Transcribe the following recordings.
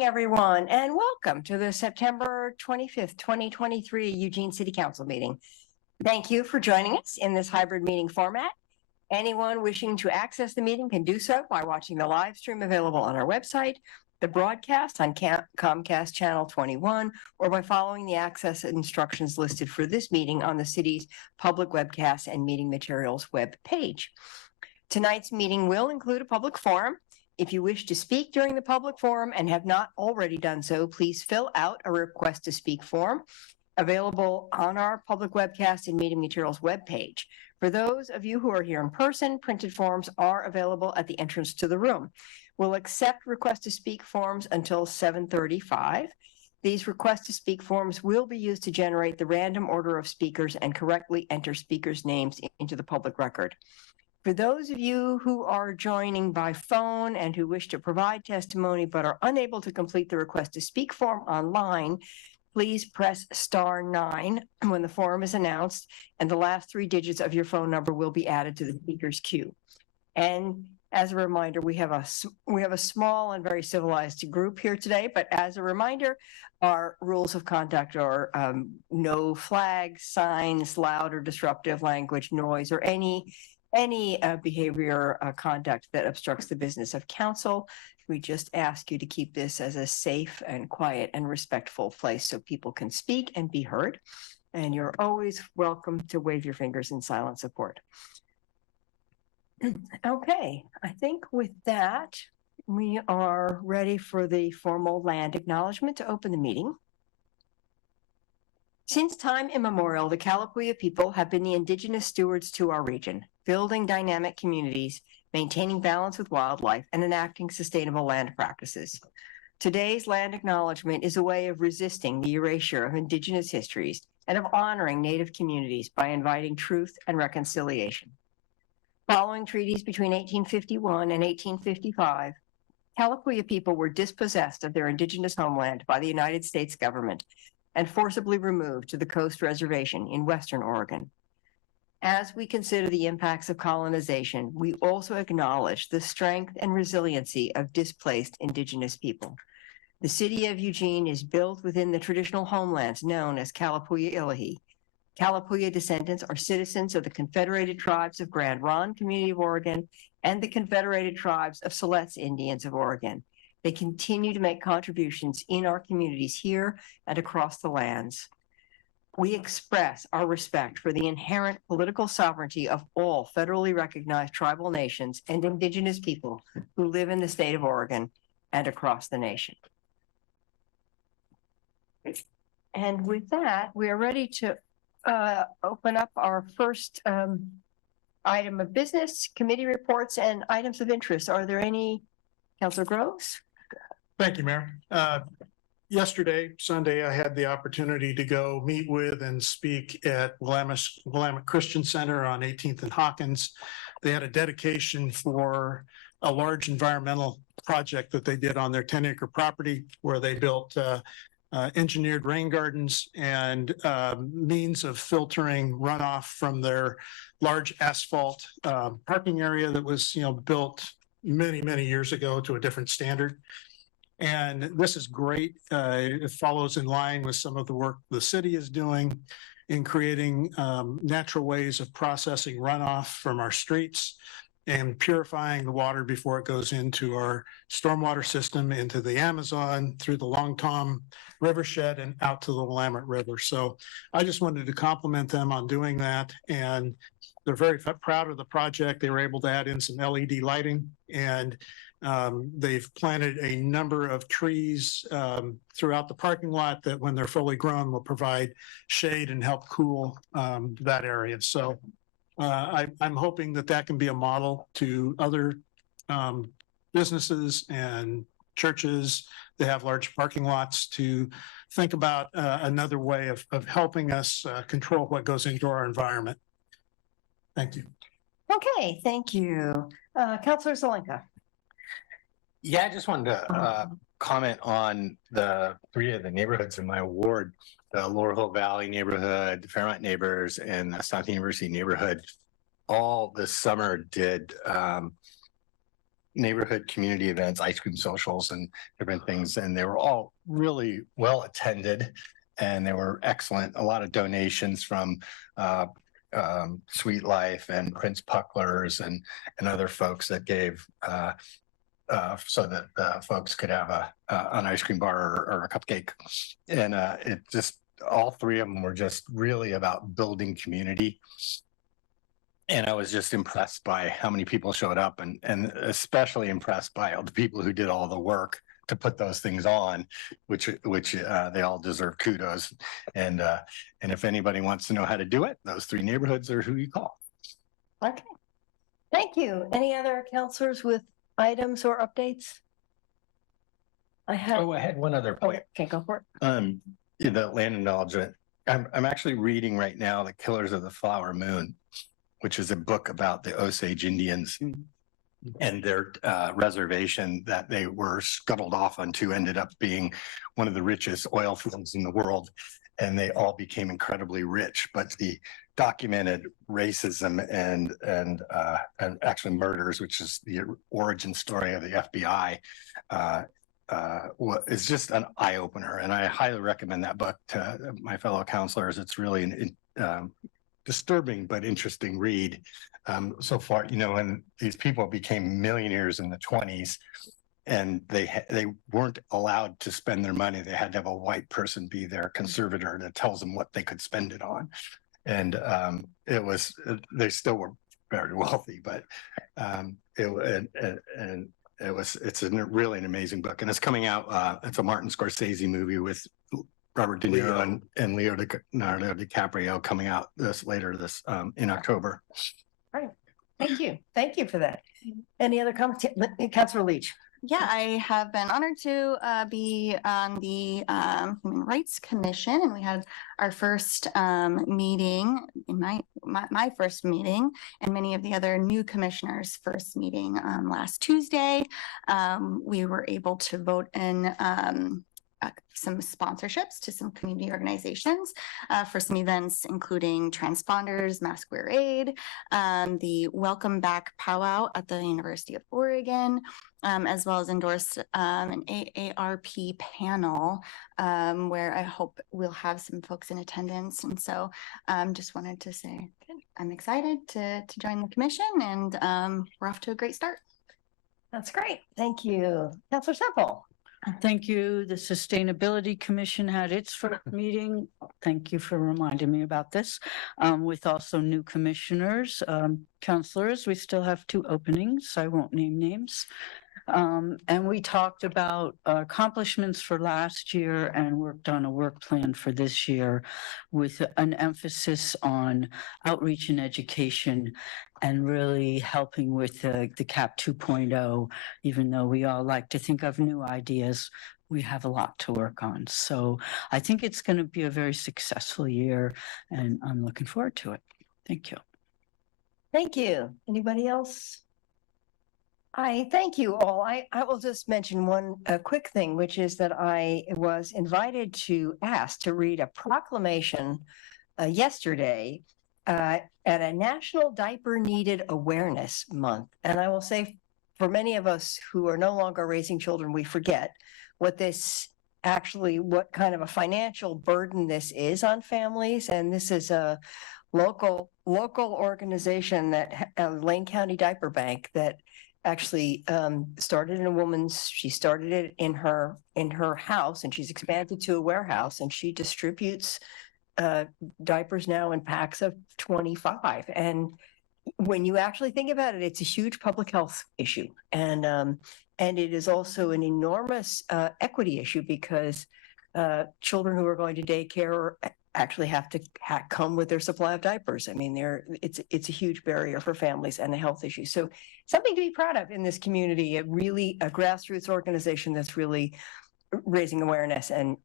Everyone, and welcome to the September 25th, 2023 Eugene City Council meeting. Thank you for joining us in this hybrid meeting format. Anyone wishing to access the meeting can do so by watching the live stream available on our website, the broadcast on Comcast Channel 21, or by following the access instructions listed for this meeting on the city's public webcast and meeting materials web page. Tonight's meeting will include a public forum. If you wish to speak during the public forum and have not already done so, please fill out a request to speak form available on our public webcast and meeting materials webpage. For those of you who are here in person, printed forms are available at the entrance to the room. We'll accept request to speak forms until 7:35. These request to speak forms will be used to generate the random order of speakers and correctly enter speakers' names into the public record. For those of you who are joining by phone and who wish to provide testimony but are unable to complete the request to speak form online, please press *9 when the form is announced, and the last 3 digits of your phone number will be added to the speaker's queue. And as a reminder, we have a small and very civilized group here today, but as a reminder, our rules of conduct are no flags, signs, loud or disruptive language, noise, or any behavior conduct that obstructs the business of council. We just ask you to keep this as a safe and quiet and respectful place so people can speak and be heard. And you're always welcome to wave your fingers in silent support. Okay, I think with that, we are ready for the formal land acknowledgement to open the meeting. Since time immemorial, the Kalapuya people have been the indigenous stewards to our region, building dynamic communities, maintaining balance with wildlife, and enacting sustainable land practices. Today's land acknowledgement is a way of resisting the erasure of indigenous histories and of honoring Native communities by inviting truth and reconciliation. Following treaties between 1851 and 1855, Kalapuya people were dispossessed of their indigenous homeland by the United States government and forcibly removed to the Coast Reservation in Western Oregon. As we consider the impacts of colonization, we also acknowledge the strength and resiliency of displaced indigenous people. The city of Eugene is built within the traditional homelands known as Kalapuya Ilahi. Kalapuya descendants are citizens of the Confederated Tribes of Grand Ronde Community of Oregon and the Confederated Tribes of Siletz Indians of Oregon. They continue to make contributions in our communities here and across the lands. We express our respect for the inherent political sovereignty of all federally recognized tribal nations and indigenous people who live in the state of Oregon and across the nation. And with that, we are ready to open up our first item of business, committee reports and items of interest. Are there any? Councilor Groves? Thank you, Mayor. Yesterday, Sunday, I had the opportunity to go meet with and speak at Willamette Christian Center on 18th and Hawkins. They had a dedication for a large environmental project that they did on their 10-acre property where they built engineered rain gardens and means of filtering runoff from their large asphalt parking area that was, built many, many years ago to a different standard. And this is great. It follows in line with some of the work the city is doing in creating natural ways of processing runoff from our streets and purifying the water before it goes into our stormwater system, into the Amazon, through the Long Tom Rivershed and out to the Willamette River. So I just wanted to compliment them on doing that. And they're very proud of the project. They were able to add in some LED lighting, and they've planted a number of trees throughout the parking lot that when they're fully grown will provide shade and help cool that area. So I'm hoping that that can be a model to other businesses and churches that have large parking lots to think about another way of helping us control what goes into our environment. Thank you. Okay, thank you. Councilor Zelenka. Yeah, I just wanted to comment on the three of the neighborhoods in my ward, the Laurel Hill Valley neighborhood, the Fairmont neighbors, and the South University neighborhood. All this summer did neighborhood community events, ice cream socials, and different things. And they were all really well attended and they were excellent. A lot of donations from Sweet Life and Prince Pucklers and other folks that gave so that folks could have an ice cream bar or a cupcake. And it just, all three of them were just really about building community. And I was just impressed by how many people showed up, and especially impressed by all the people who did all the work to put those things on, which they all deserve kudos. And if anybody wants to know how to do it, those three neighborhoods are who you call. Okay, thank you. Any other counselors with items or updates? I had one other point. Okay, go for it. The land acknowledgement. I'm actually reading right now The Killers of the Flower Moon, which is a book about the Osage Indians and their reservation that they were scuttled off onto, ended up being one of the richest oil fields in the world. And they all became incredibly rich, but the documented racism and actually murders, which is the origin story of the FBI, is just an eye opener. And I highly recommend that book to my fellow counselors. It's really an disturbing but interesting read. So far, when these people became millionaires in the 20s, and they weren't allowed to spend their money. They had to have a white person be their conservator that tells them what they could spend it on. And they still were very wealthy, but it's a really an amazing book, and it's coming out. It's a Martin Scorsese movie with Robert De Niro and Leonardo DiCaprio coming out later in October. Right. Thank you. Thank you for that. Any other comments? Councilor Leach. Yeah, I have been honored to be on the Human Rights Commission, and we had our first meeting in my first meeting, and many of the other new commissioners' first meeting last Tuesday. We were able to vote in some sponsorships to some community organizations for some events, including Transponders, Mask Wear Aid, the Welcome Back Powwow at the University of Oregon, as well as endorse an AARP panel where I hope we'll have some folks in attendance. And so just wanted to say I'm excited to join the commission, and we're off to a great start. That's great. Thank you. Councilor Semple. Thank you. The Sustainability Commission had its first meeting. Thank you for reminding me about this. With also new commissioners, councilors. We still have 2 openings. I won't name names. And we talked about accomplishments for last year and worked on a work plan for this year with an emphasis on outreach and education and really helping with the CAP 2.0. Even though we all like to think of new ideas, we have a lot to work on. So I think it's going to be a very successful year, and I'm looking forward to it. Thank you. Thank you. Anybody else? I thank you all. I will just mention one quick thing, which is that I was invited to read a proclamation yesterday at a National Diaper Needed Awareness Month. And I will say, for many of us who are no longer raising children, we forget what kind of a financial burden this is on families. And this is a local organization that Lane County Diaper Bank that actually started she started it in her house, and she's expanded to a warehouse, and she distributes diapers now in packs of 25. And when you actually think about it, it's a huge public health issue. And it is also an enormous equity issue, because children who are going to daycare actually have to come with their supply of diapers. I mean, it's a huge barrier for families and a health issue. So something to be proud of in this community, a grassroots organization that's really raising awareness and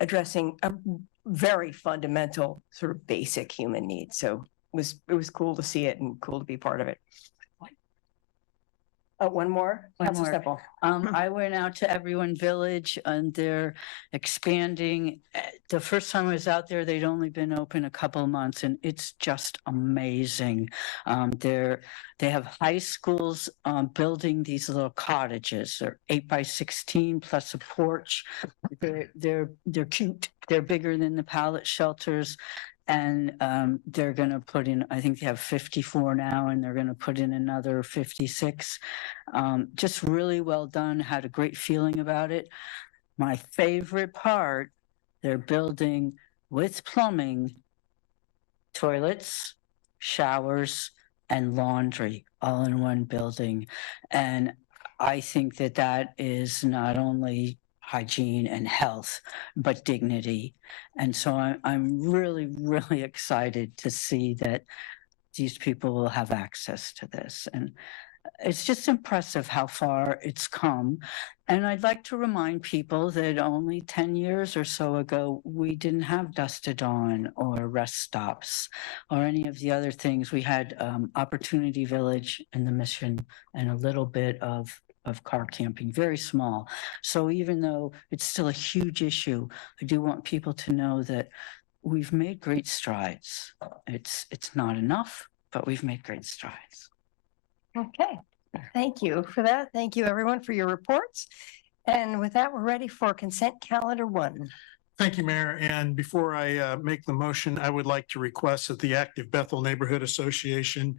addressing a very fundamental sort of basic human needs. So it was cool to see it and cool to be part of it. One more. I went out to Everyone Village, and they're expanding. The first time I was out there, they'd only been open a couple of months, and it's just amazing. They have high schools building these little cottages. They're 8 by 16 plus a porch. They're cute. They're bigger than the pallet shelters. And they're going to put in, I think they have 54 now, and they're going to put in another 56. Just really well done. Had a great feeling about it. My favorite part, they're building with plumbing, toilets, showers, and laundry all in one building. And I think that is not only hygiene and health, but dignity. And so I'm really, really excited to see that these people will have access to this. And it's just impressive how far it's come. And I'd like to remind people that only 10 years or so ago, we didn't have Dusk to Dawn or rest stops or any of the other things. We had Opportunity Village in the Mission and a little bit of car camping, very small. So even though it's still a huge issue, I do want people to know that we've made great strides. It's not enough, but we've made great strides. Okay, thank you for that. Thank you, everyone, for your reports. And with that, we're ready for consent calendar 1. Thank you, Mayor. And before I make the motion, I would like to request that the Active Bethel Neighborhood Association,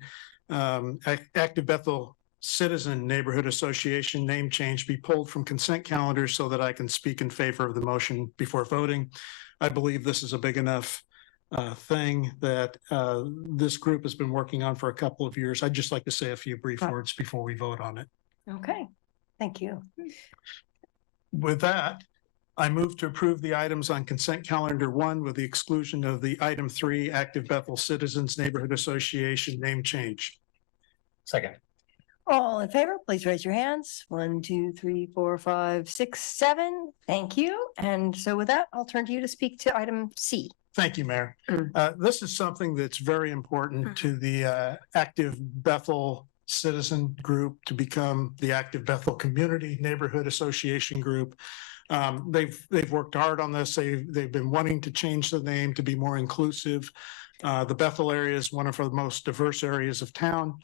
Active Bethel Citizen Neighborhood Association name change be pulled from consent calendar so that I can speak in favor of the motion before voting. I believe this is a big enough thing that this group has been working on for a couple of years. I'd just like to say a few brief Right. words before we vote on it. Okay, thank you. With that, I move to approve the items on consent calendar 1 with the exclusion of the item 3, Active Bethel Citizens Neighborhood Association name change. Second. All in favor, please raise your hands. 1, 2, 3, 4, 5, 6, 7. Thank you. And so with that, I'll turn to you to speak to item C. Thank you, Mayor. Mm. This is something that's very important to the Active Bethel Citizen Group to become the Active Bethel Community Neighborhood Association Group. They've worked hard on this. They've been wanting to change the name to be more inclusive. The Bethel area is one of our most diverse areas of town.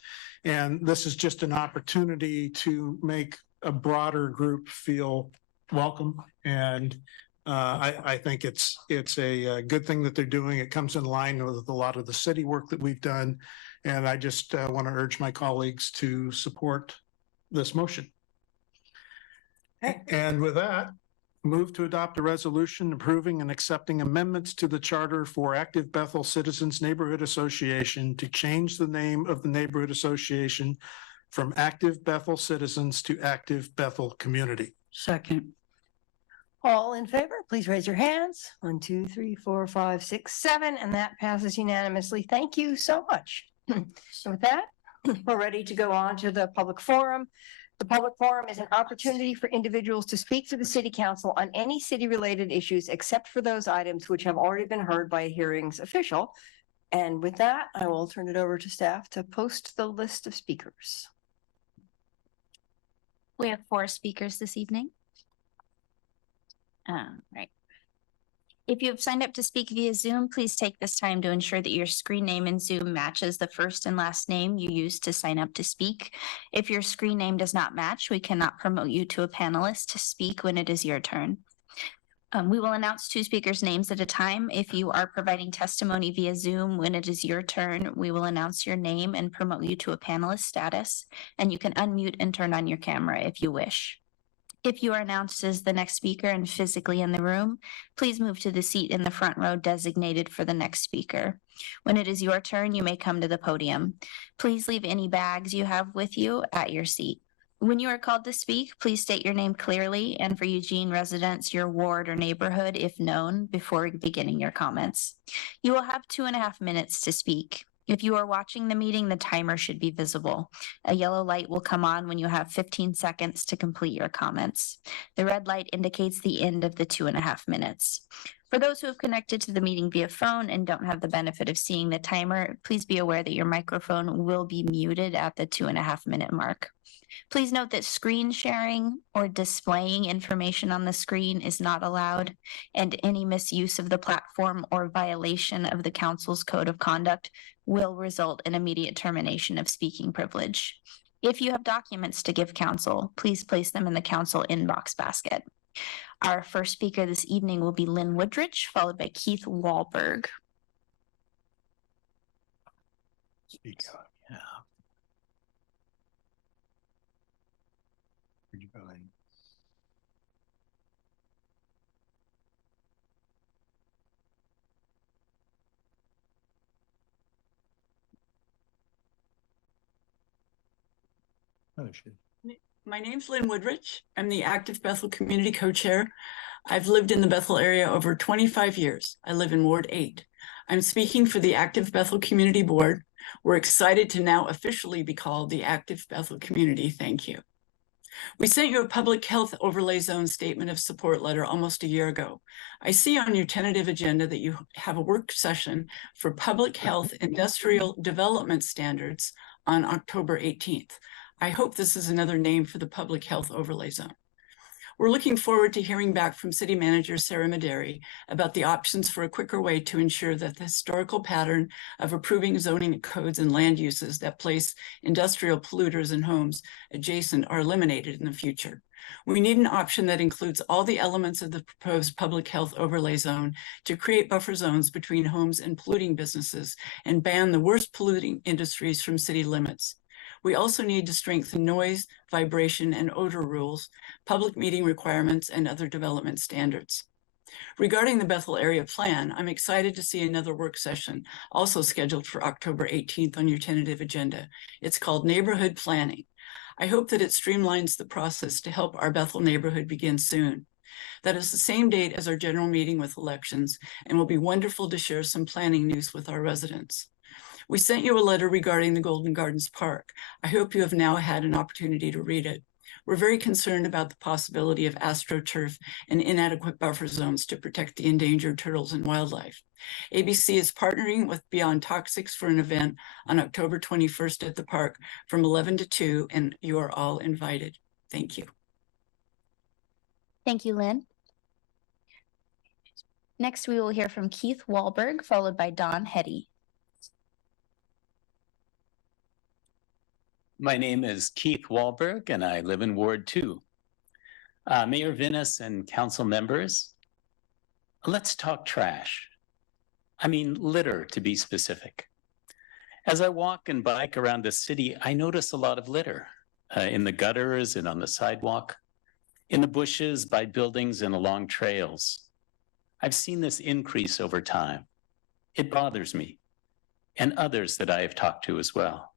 And this is just an opportunity to make a broader group feel welcome. And I think it's a good thing that they're doing. It comes in line with a lot of the city work that we've done. And I just want to urge my colleagues to support this motion. Okay. And with that, move to adopt a resolution approving and accepting amendments to the charter for Active Bethel Citizens Neighborhood Association to change the name of the neighborhood association from Active Bethel Citizens to Active Bethel Community. Second. All in favor, please raise your hands. 1, 2, 3, 4, 5, 6, 7, and that passes unanimously. Thank you so much. So with that, we're ready to go on to the public forum. The public forum is an opportunity for individuals to speak to the city council on any city-related issues except for those items which have already been heard by a hearings official. And with that, I will turn it over to staff to post the list of speakers. We have 4 speakers this evening. Right. If you have signed up to speak via Zoom, please take this time to ensure that your screen name in Zoom matches the first and last name you used to sign up to speak. If your screen name does not match, we cannot promote you to a panelist to speak when it is your turn. We will announce 2 speakers' names at a time. If you are providing testimony via Zoom when it is your turn, we will announce your name and promote you to a panelist status, and you can unmute and turn on your camera if you wish. If you are announced as the next speaker and physically in the room, please move to the seat in the front row designated for the next speaker. When it is your turn, you may come to the podium. Please leave any bags you have with you at your seat. When you are called to speak, please state your name clearly and for Eugene residents, your ward or neighborhood, if known, before beginning your comments. You will have 2.5 minutes to speak. If you are watching the meeting, the timer should be visible. A yellow light will come on when you have 15 seconds to complete your comments. The red light indicates the end of the 2.5 minutes. For those who have connected to the meeting via phone and don't have the benefit of seeing the timer, please be aware that your microphone will be muted at the 2.5 minute mark. Please note that screen sharing or displaying information on the screen is not allowed, and any misuse of the platform or violation of the council's code of conduct will result in immediate termination of speaking privilege. If you have documents to give council, please place them in the council inbox basket. Our first speaker this evening will be Lynn Woodridge, followed by Keith Wahlberg. Speak up, yeah. Where'd you go in? Oh, shit. My name's Lynn Woodridge. I'm the Active Bethel Community Co-Chair. I've lived in the Bethel area over 25 years. I live in Ward 8. I'm speaking for the Active Bethel Community Board. We're excited to now officially be called the Active Bethel Community. Thank you. We sent you a public health overlay zone statement of support letter almost a year ago. I see on your tentative agenda that you have a work session for public health industrial development standards on October 18th. I hope this is another name for the public health overlay zone. We're looking forward to hearing back from City Manager Sarah Maderi about the options for a quicker way to ensure that the historical pattern of approving zoning codes and land uses that place industrial polluters and homes adjacent are eliminated in the future. We need an option that includes all the elements of the proposed public health overlay zone to create buffer zones between homes and polluting businesses and ban the worst polluting industries from city limits. We also need to strengthen noise, vibration, and odor rules, public meeting requirements, and other development standards. Regarding the Bethel Area Plan, I'm excited to see another work session also scheduled for October 18th on your tentative agenda. It's called Neighborhood Planning. I hope that it streamlines the process to help our Bethel neighborhood begin soon. That is the same date as our general meeting with elections and will be wonderful to share some planning news with our residents. We sent you a letter regarding the Golden Gardens Park. I hope you have now had an opportunity to read it. We're very concerned about the possibility of astroturf and inadequate buffer zones to protect the endangered turtles and wildlife. ABC is partnering with Beyond Toxics for an event on October 21st at the park from 11 to 2, and you are all invited. Thank you. Thank you, Lynn. Next, we will hear from Keith Wahlberg, followed by Don Hetty. My name is Keith Wahlberg, and I live in Ward 2. Mayor Vinnis and council members, let's talk trash. I mean, litter, to be specific. As I walk and bike around the city, I notice a lot of litter in the gutters and on the sidewalk, in the bushes, by buildings, and along trails. I've seen this increase over time. It bothers me, and others that I have talked to as well.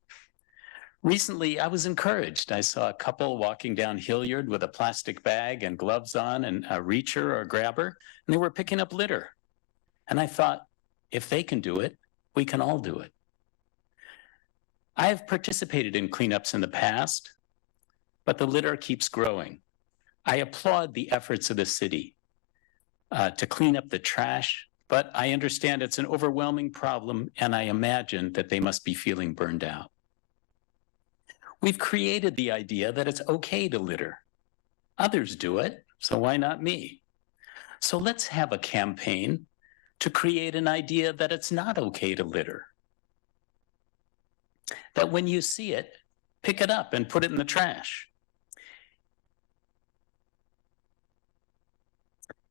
Recently, I was encouraged. I saw a couple walking down Hilliard with a plastic bag and gloves on and a reacher or a grabber, and they were picking up litter. And I thought, if they can do it, we can all do it. I have participated in cleanups in the past, but the litter keeps growing. I applaud the efforts of the city to clean up the trash, but I understand it's an overwhelming problem, and I imagine that they must be feeling burned out. We've created the idea that it's okay to litter. Others do it, so why not me? So let's have a campaign to create an idea that it's not okay to litter. That when you see it, pick it up and put it in the trash.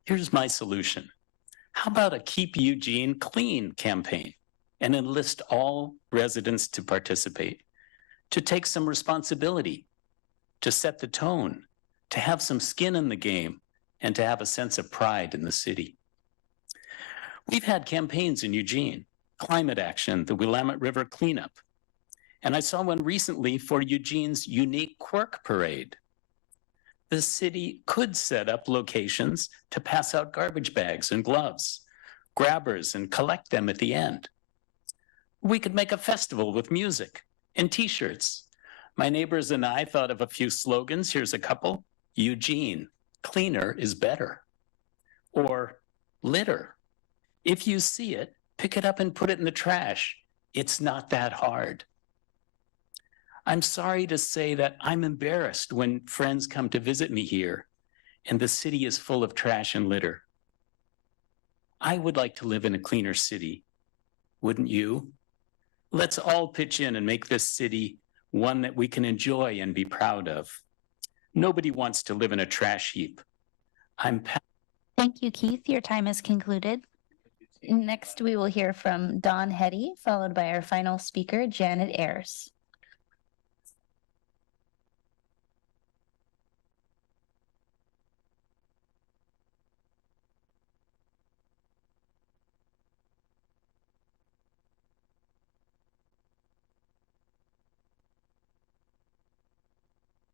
Here's my solution. How about a Keep Eugene Clean campaign and enlist all residents to participate? To take some responsibility, to set the tone, to have some skin in the game, and to have a sense of pride in the city. We've had campaigns in Eugene, climate action, the Willamette River cleanup, and I saw one recently for Eugene's unique quirk parade. The city could set up locations to pass out garbage bags and gloves, grabbers, and collect them at the end. We could make a festival with music and t-shirts. My neighbors and I thought of a few slogans. Here's a couple. Eugene, cleaner is better. Or litter. If you see it, pick it up and put it in the trash. It's not that hard. I'm sorry to say that I'm embarrassed when friends come to visit me here and the city is full of trash and litter. I would like to live in a cleaner city. Wouldn't you? Let's all pitch in and make this city one that we can enjoy and be proud of. Nobody wants to live in a trash heap. Thank you, Keith. Your time is concluded. Next, we will hear from Don Hetty, followed by our final speaker, Janet Ayers.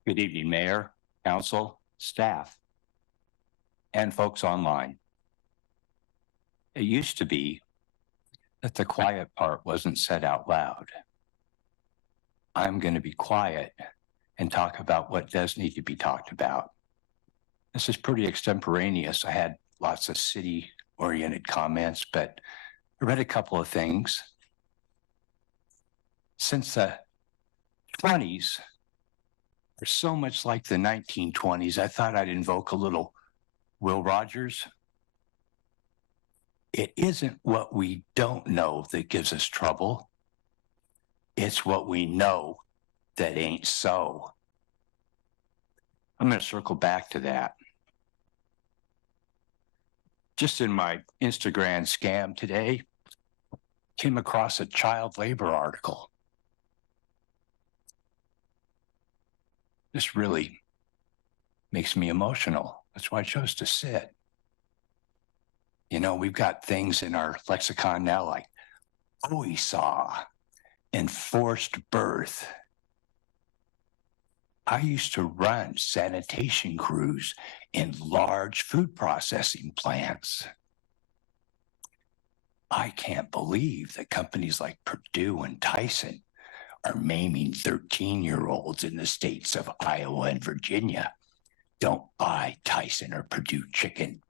Good evening, Mayor, Council, staff, and folks online. It used to be that the quiet part wasn't said out loud. I'm going to be quiet and talk about what does need to be talked about. This is pretty extemporaneous. I had lots of city-oriented comments, but I read a couple of things. Since the 20s, are so much like the 1920s, I thought I'd invoke a little Will Rogers. It isn't what we don't know that gives us trouble. It's what we know that ain't so. I'm going to circle back to that. Just in my Instagram scam today, came across a child labor article. This really makes me emotional. That's why I chose to sit. You know, we've got things in our lexicon now like saw and forced birth. I used to run sanitation crews in large food processing plants. I can't believe that companies like Purdue and Tyson are maiming 13-year-olds in the states of Iowa and Virginia. Don't buy Tyson or Purdue chicken.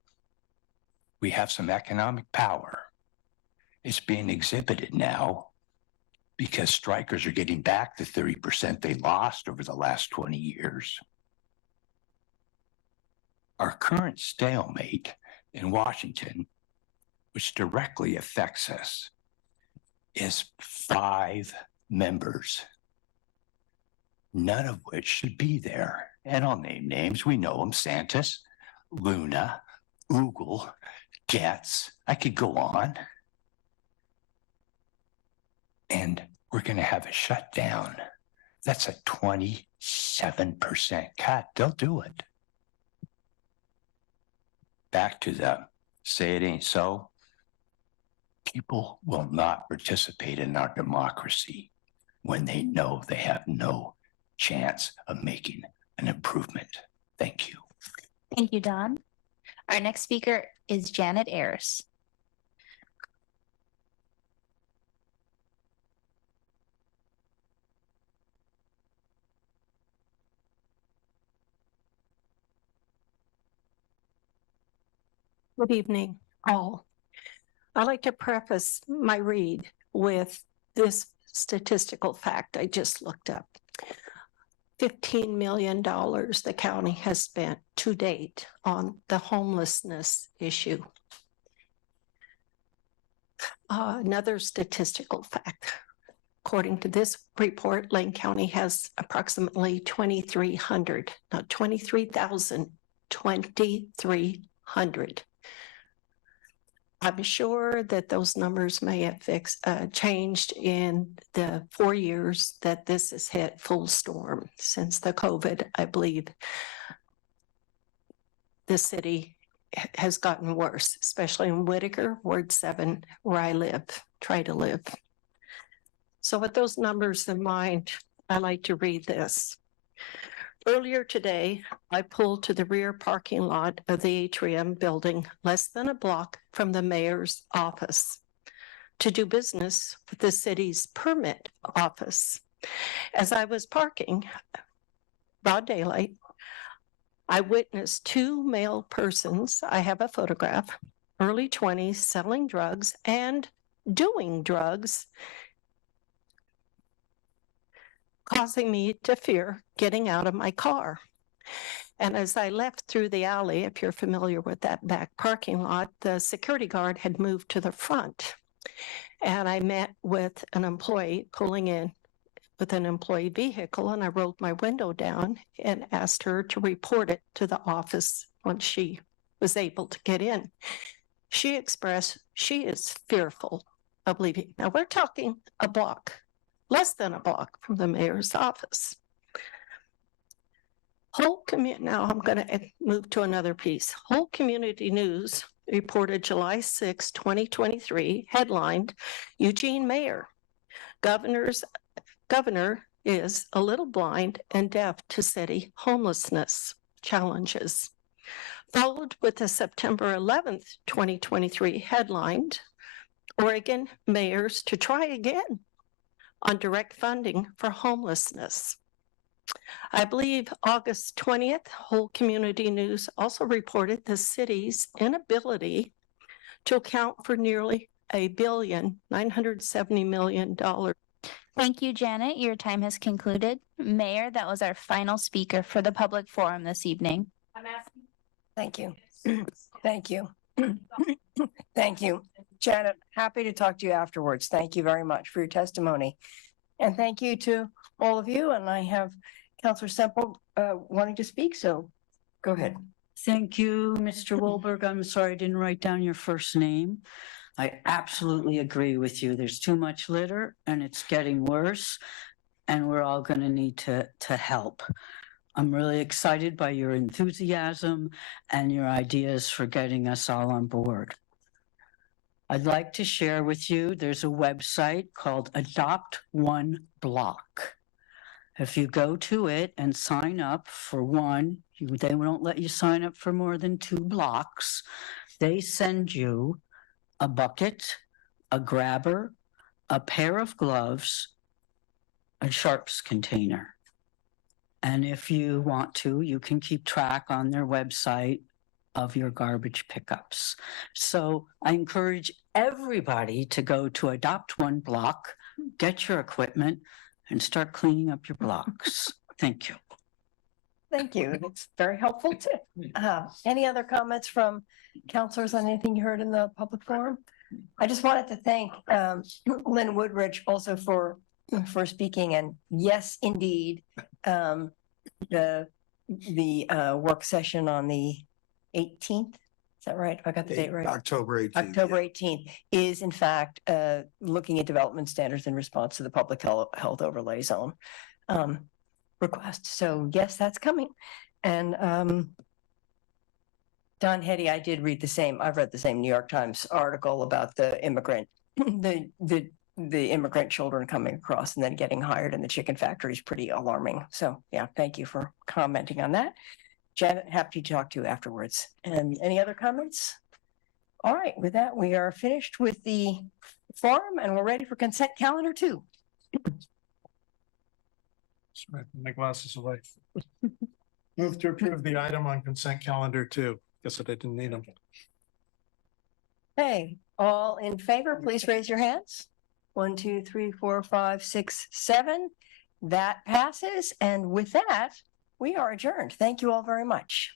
We have some economic power. It's being exhibited now because strikers are getting back the 30% they lost over the last 20 years. Our current stalemate in Washington, which directly affects us, is 5 members, none of which should be there. And I'll name names. We know them: Santis, Luna, Oogle, Getz. I could go on. And we're going to have a shutdown. That's a 27% cut. They'll do it. Back to the say it ain't so. People will not participate in our democracy when they know they have no chance of making an improvement. Thank you. Thank you, Don. Our next speaker is Janet Ayers. Good evening, all. I'd like to preface my read with this statistical fact I just looked up. $15 million the county has spent to date on the homelessness issue. Another statistical fact. According to this report, Lane County has approximately 2,300, not 23,000, 2,300. I'm sure that those numbers may have changed in the 4 years that this has hit full storm. Since the COVID, I believe the city has gotten worse, especially in Whitaker, Ward 7, where I try to live. So with those numbers in mind, I like to read this. Earlier today, I pulled to the rear parking lot of the Atrium building less than a block from the mayor's office to do business with the city's permit office. As I was parking, broad daylight, I witnessed 2 male persons, I have a photograph, early 20s, selling drugs and doing drugs, causing me to fear getting out of my car. And as I left through the alley, if you're familiar with that back parking lot, the security guard had moved to the front. And I met with an employee pulling in with an employee vehicle, and I rolled my window down and asked her to report it to the office once she was able to get in. She expressed she is fearful of leaving. Now we're talking a block, less than a block from the mayor's office. Now I'm going to move to another piece. Whole Community News reported July 6, 2023, headlined, Eugene Mayor, Governor is a little blind and deaf to city homelessness challenges. Followed with the September 11th, 2023 headlined, Oregon mayors to try again on direct funding for homelessness. I believe August 20th, Whole Community News also reported the city's inability to account for nearly $1.97 billion. Thank you, Janet. Your time has concluded. Mayor, that was our final speaker for the public forum this evening. Thank you. Thank you. Thank you. Janet, happy to talk to you afterwards. Thank you very much for your testimony. And thank you to all of you. And I have Councilor Semple wanting to speak, so go ahead. Thank you, Mr. Wolberg. I'm sorry I didn't write down your first name. I absolutely agree with you. There's too much litter and it's getting worse, and we're all going to need to help. I'm really excited by your enthusiasm and your ideas for getting us all on board. I'd like to share with you, there's a website called Adopt One Block. If you go to it and sign up for one, they won't let you sign up for more than 2 blocks. They send you a bucket, a grabber, a pair of gloves, a sharps container. And if you want to, you can keep track on their website of your garbage pickups. So I encourage everybody to go to Adopt One Block, get your equipment, and start cleaning up your blocks. Thank you. Thank you. It's very helpful too. Any other comments from counselors on anything you heard in the public forum? I just wanted to thank Lynn Woodridge also for speaking, and yes, indeed, the work session on the 18th. Is that right? If I got the date right? October 18th. October 18th is in fact looking at development standards in response to the public health overlay zone request. So yes, that's coming. And Don Hetty, I did read the same. I've read the same New York Times article about the immigrant, the immigrant children coming across and then getting hired in the chicken factory is pretty alarming. So yeah, thank you for commenting on that. Janet, happy to talk to you afterwards. And any other comments? All right, with that, we are finished with the forum and we're ready for consent calendar 2. My glasses away. Move to approve the item on consent calendar 2. Guess that I didn't need them. Hey, all in favor, please raise your hands. 1, 2, 3, 4, 5, 6, 7. That passes. And with that, we are adjourned. Thank you all very much.